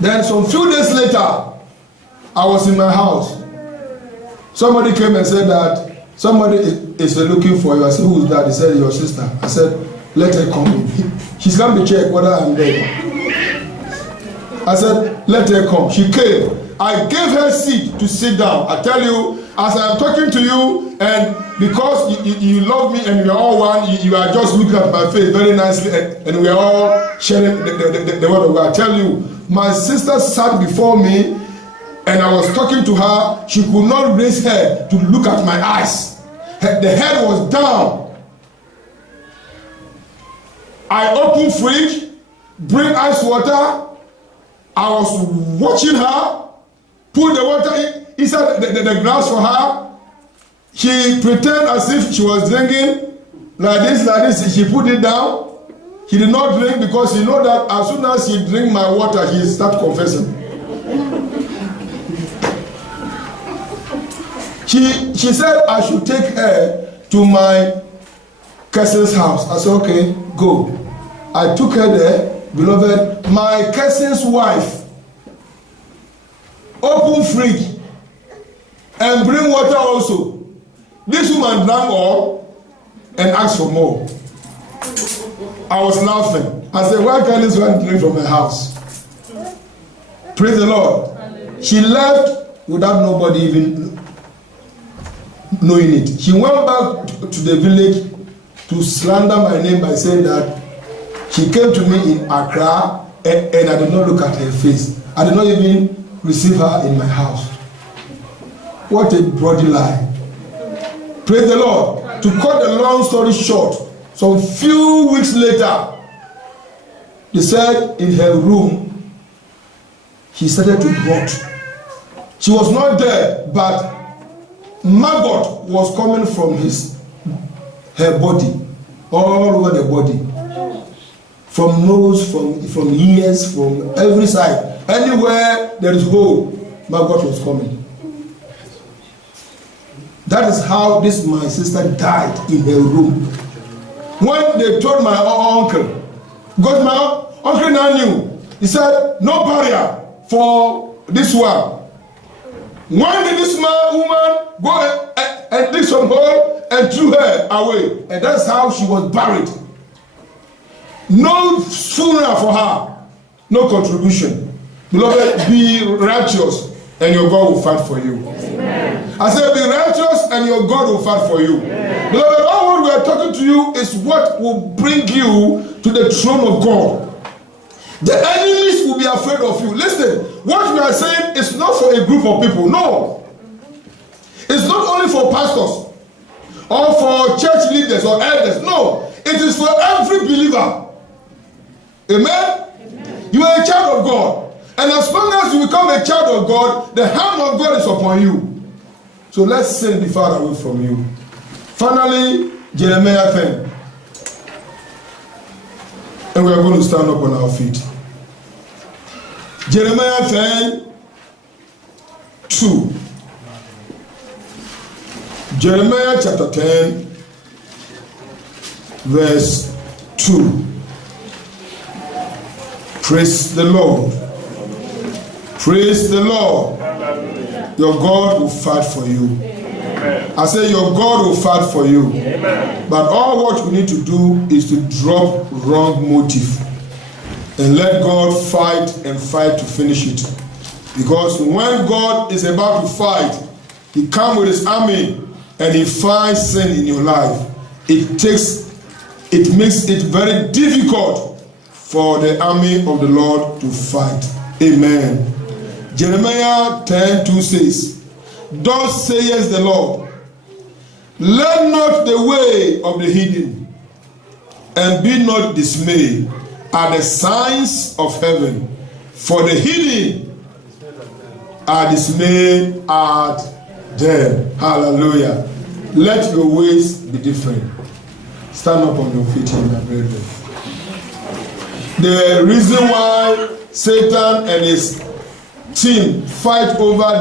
Then some few days later, I was in my house. Somebody came and said that somebody is looking for you. I said, who is that? He said, your sister. I said, let her come in. She's come to check whether I'm there. I said, let her come. She came. I gave her seat to sit down. I tell you, as I am talking to you, and because you love me and we are all one, you are just looking at my face very nicely, and we are all sharing the word of God. I tell you, my sister sat before me, and I was talking to her. She could not raise her to look at my eyes. The head was down. I opened fridge, bring ice water. I was watching her. Put the water inside the glass for her. She pretended as if she was drinking. Like this. She put it down. She did not drink because she know that as soon as she drink my water, she start confessing. She said I should take her to my cousin's house. I said, okay, go. I took her there. Beloved, my cousin's wife open fridge and bring water also. This woman drank all and asked for more. I was laughing. I said, why can't this one drink from her house? Praise the Lord. She left without nobody even knowing it. She went back to the village to slander my name by saying that she came to me in Accra and I did not look at her face. I did not even receive her in my house. What a bloody lie. Praise the Lord. To cut the long story short, some few weeks later, they said in her room, he started to rot. She was not dead, but maggot was coming from her body, all over the body. From nose, from ears, from every side. Anywhere there is hole, maggot was coming. That is how my sister died in her room. When they told my uncle, because my uncle now knew, he said, no barrier for this one. When did this woman go and dig some hole and threw her away? And that's how she was buried. No funeral for her, no contribution. Beloved, be righteous and your God will fight for you. Amen. I said, be righteous and your God will fight for you. Amen. Beloved, all what we are talking to you is what will bring you to the throne of God. The enemies will be afraid of you. Listen, what we are saying is not for a group of people. No. It's not only for pastors or for church leaders or elders. No. It is for every believer. Amen? Amen. You are a child of God. And as long as you become a child of God, the hand of God is upon you. So let sin be far away from you. Finally, Jeremiah 10. And we are going to stand up on our feet. Jeremiah 10, 2. Jeremiah chapter 10, verse 2. Praise the Lord. Praise the Lord. Your God will fight for you. Amen. I say your God will fight for you. Amen. But all what we need to do is to drop wrong motive and let God fight and fight to finish it. Because when God is about to fight, he comes with his army and he fights sin in your life. It makes it very difficult for the army of the Lord to fight. Amen. Jeremiah 10:2 says, thus saith the Lord, let not the way of the hidden, and be not dismayed at the signs of heaven, for the hidden are dismayed at them. Hallelujah. Let your ways be different. Stand up on your feet here, my brethren. The reason why Satan and his team fight over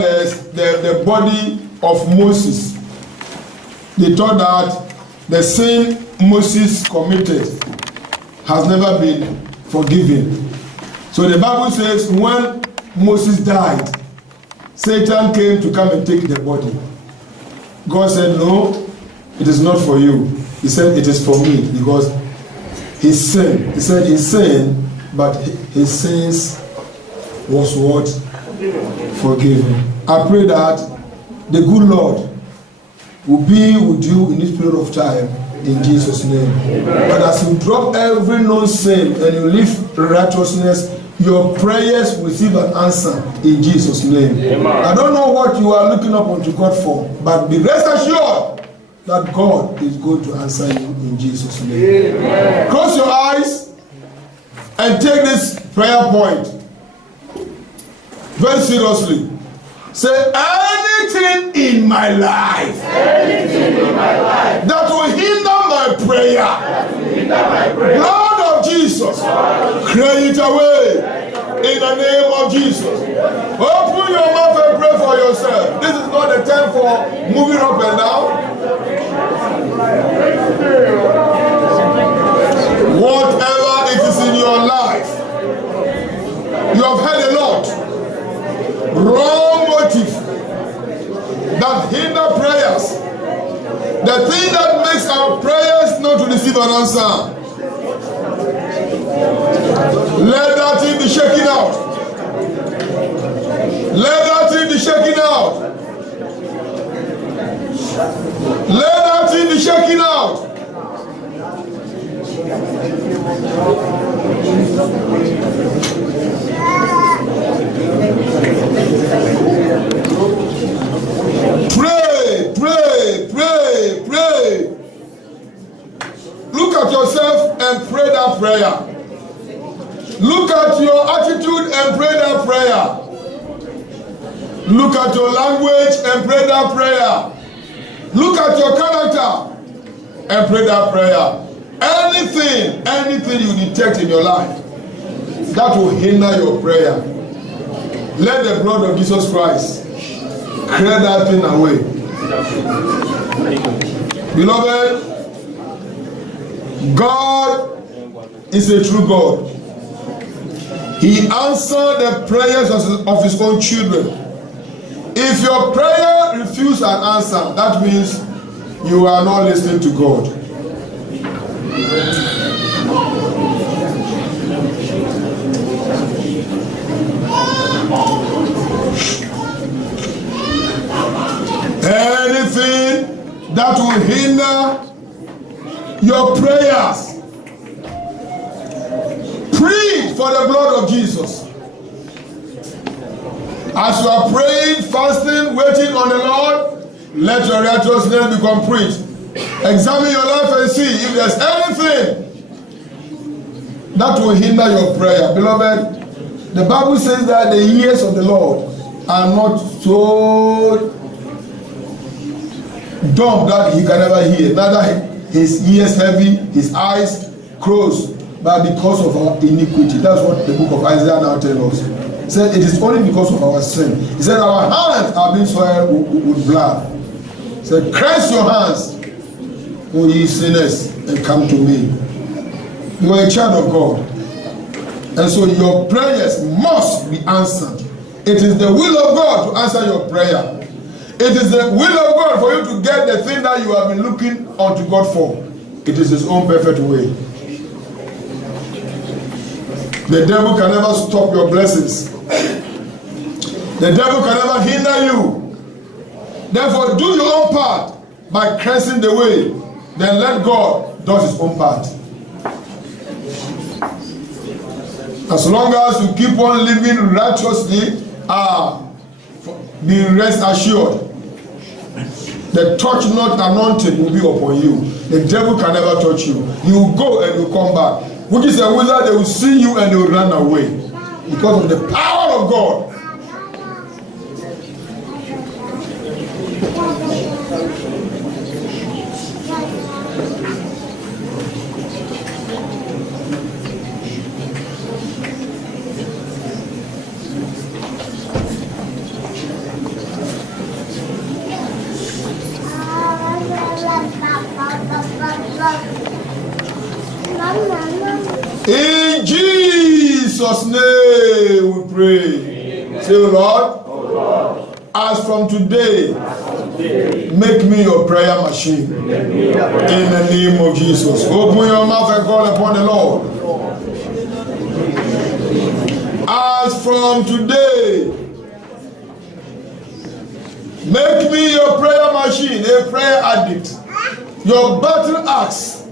the body of Moses, they thought that the sin Moses committed has never been forgiven. So the Bible says when Moses died, Satan came to come and take the body. God said, no, it is not for you. He said, it is for me, because he sinned. He said he sinned, but his sins was what? Forgiven. I pray that the good Lord will be with you in this period of time, in Jesus' name. Amen. But as you drop every known sin and you live righteousness, your prayers will receive an answer in Jesus' name. Amen. I don't know what you are looking up unto God for, but be rest assured that God is going to answer you in Jesus' name. Amen. Close your eyes and take this prayer point very seriously. Say, anything in my life, that will hinder my prayer, Lord of Jesus, clear it away in the name of Jesus. Open your mouth and pray for yourself. This is not the time for moving up and down. Whatever it is in your life, you have heard a lot. Wrong motive that hinder prayers, the thing that makes our prayers not to receive an answer, let that thing be shaken out. Let that thing be shaken out. Let that thing be shaken out. that prayer. Look at your attitude and pray that prayer. Look at your language and pray that prayer. Look at your character and pray that prayer. Anything you detect in your life that will hinder your prayer, let the blood of Jesus Christ clear that thing away. Beloved, God is a true God. He answered the prayers of his own children. If your prayer refuses an answer, that means you are not listening to God. Anything that will hinder your prayers, plead for the blood of Jesus. As you are praying, fasting, waiting on the Lord, let your righteousness be complete. Examine your life and see if there's anything that will hinder your prayer. Beloved, the Bible says that the ears of the Lord are not so dumb that he can never hear, neither his ears heavy, his eyes closed, but because of our iniquity. That's what the book of Isaiah now tells us. He said it is only because of our sin. He said our hands are being soiled with blood. He said, cleanse your hands, O ye sinners, and come to me. You are a child of God, and so your prayers must be answered. It is the will of God to answer your prayer. It is the will of God for you to get the thing that you have been looking unto God for. It is his own perfect way. The devil can never stop your blessings. The devil can never hinder you. Therefore, do your own part by cleansing the way. Then let God do his own part. As long as you keep on living righteously, be rest assured, the touch not anointed will be upon you. The devil can never touch you. You will go and you will come back. Which is a wizard, they will see you and they will run away because of the power of God. In Jesus' name we pray. Amen. Say, Lord, as from today, make me your prayer machine. In the name of Jesus. Open your mouth and call upon the Lord. As from today, make me your prayer machine, a prayer addict. Your battle axe.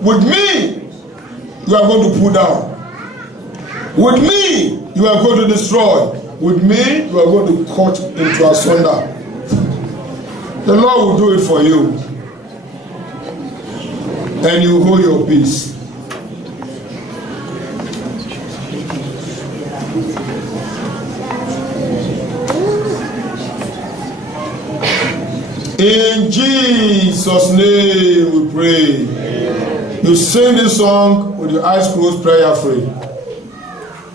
With me, you are going to pull down. With me, you are going to destroy. With me, you are going to cut into asunder. The Lord will do it for you. And you hold your peace. In Jesus' name we pray. You sing this song with your eyes closed, prayer free.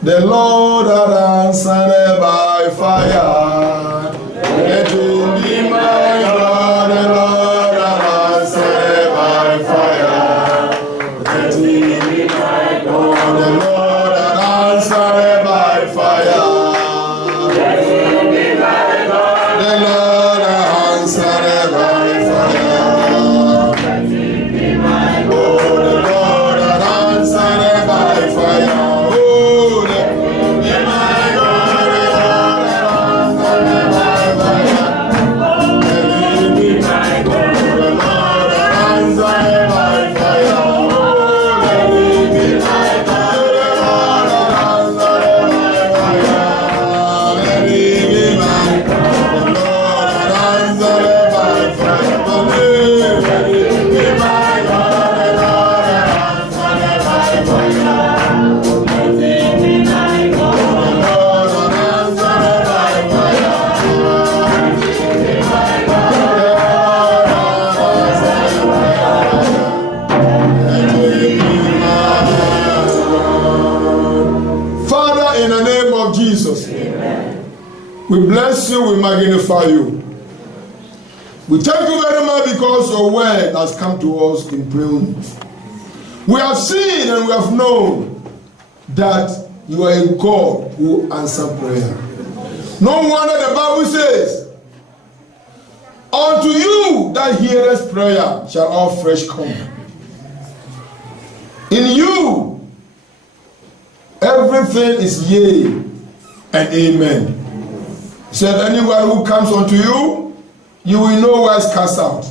The Lord had answered by fire. Let him be my God. The Lord had answered by fire. Let him be my God. The Lord had answered by fire. Let him be my God. The Lord had answered by fire. We bless you, we magnify you. We thank you very much because your word has come to us in prayer. We have seen and we have known that you are a God who answers prayer. No wonder the Bible says, unto you that heareth prayer shall all flesh come. In you, everything is yea and amen. He said, anyone who comes unto you, you will know where it's cast out.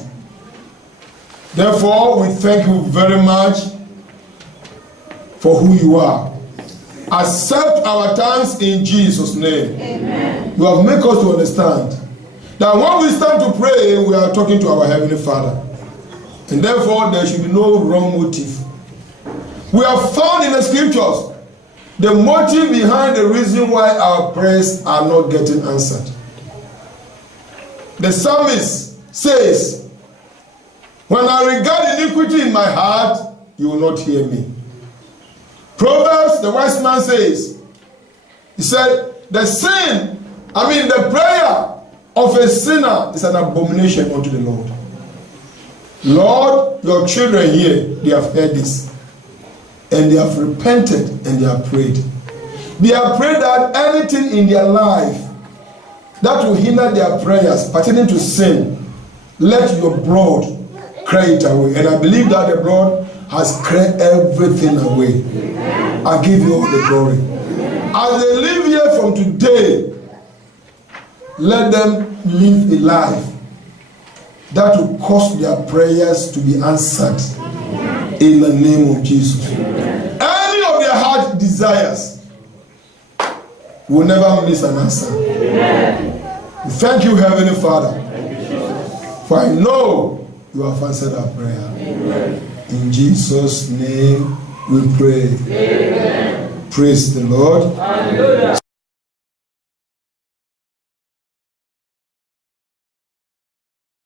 Therefore, we thank you very much for who you are. Accept our thanks in Jesus' name. Amen. You have made us to understand that when we stand to pray, we are talking to our Heavenly Father. And therefore, there should be no wrong motive. We have found in the scriptures the motive behind the reason why our prayers are not getting answered. The psalmist says, when I regard iniquity in my heart, you will not hear me. Proverbs, the wise man says, he said, the prayer of a sinner is an abomination unto the Lord. Lord, your children here, they have heard this. And they have repented and they have prayed. They have prayed that anything in their life that will hinder their prayers pertaining to sin, let your blood cry it away. And I believe that the blood has cried everything away. I give you all the glory. As they live here from today, let them live a life that will cause their prayers to be answered in the name of Jesus. Any of their heart desires will never miss an answer. We thank you, Heavenly Father, for I know you have answered our prayer. In Jesus' name we pray. Amen. Praise the Lord. Hallelujah.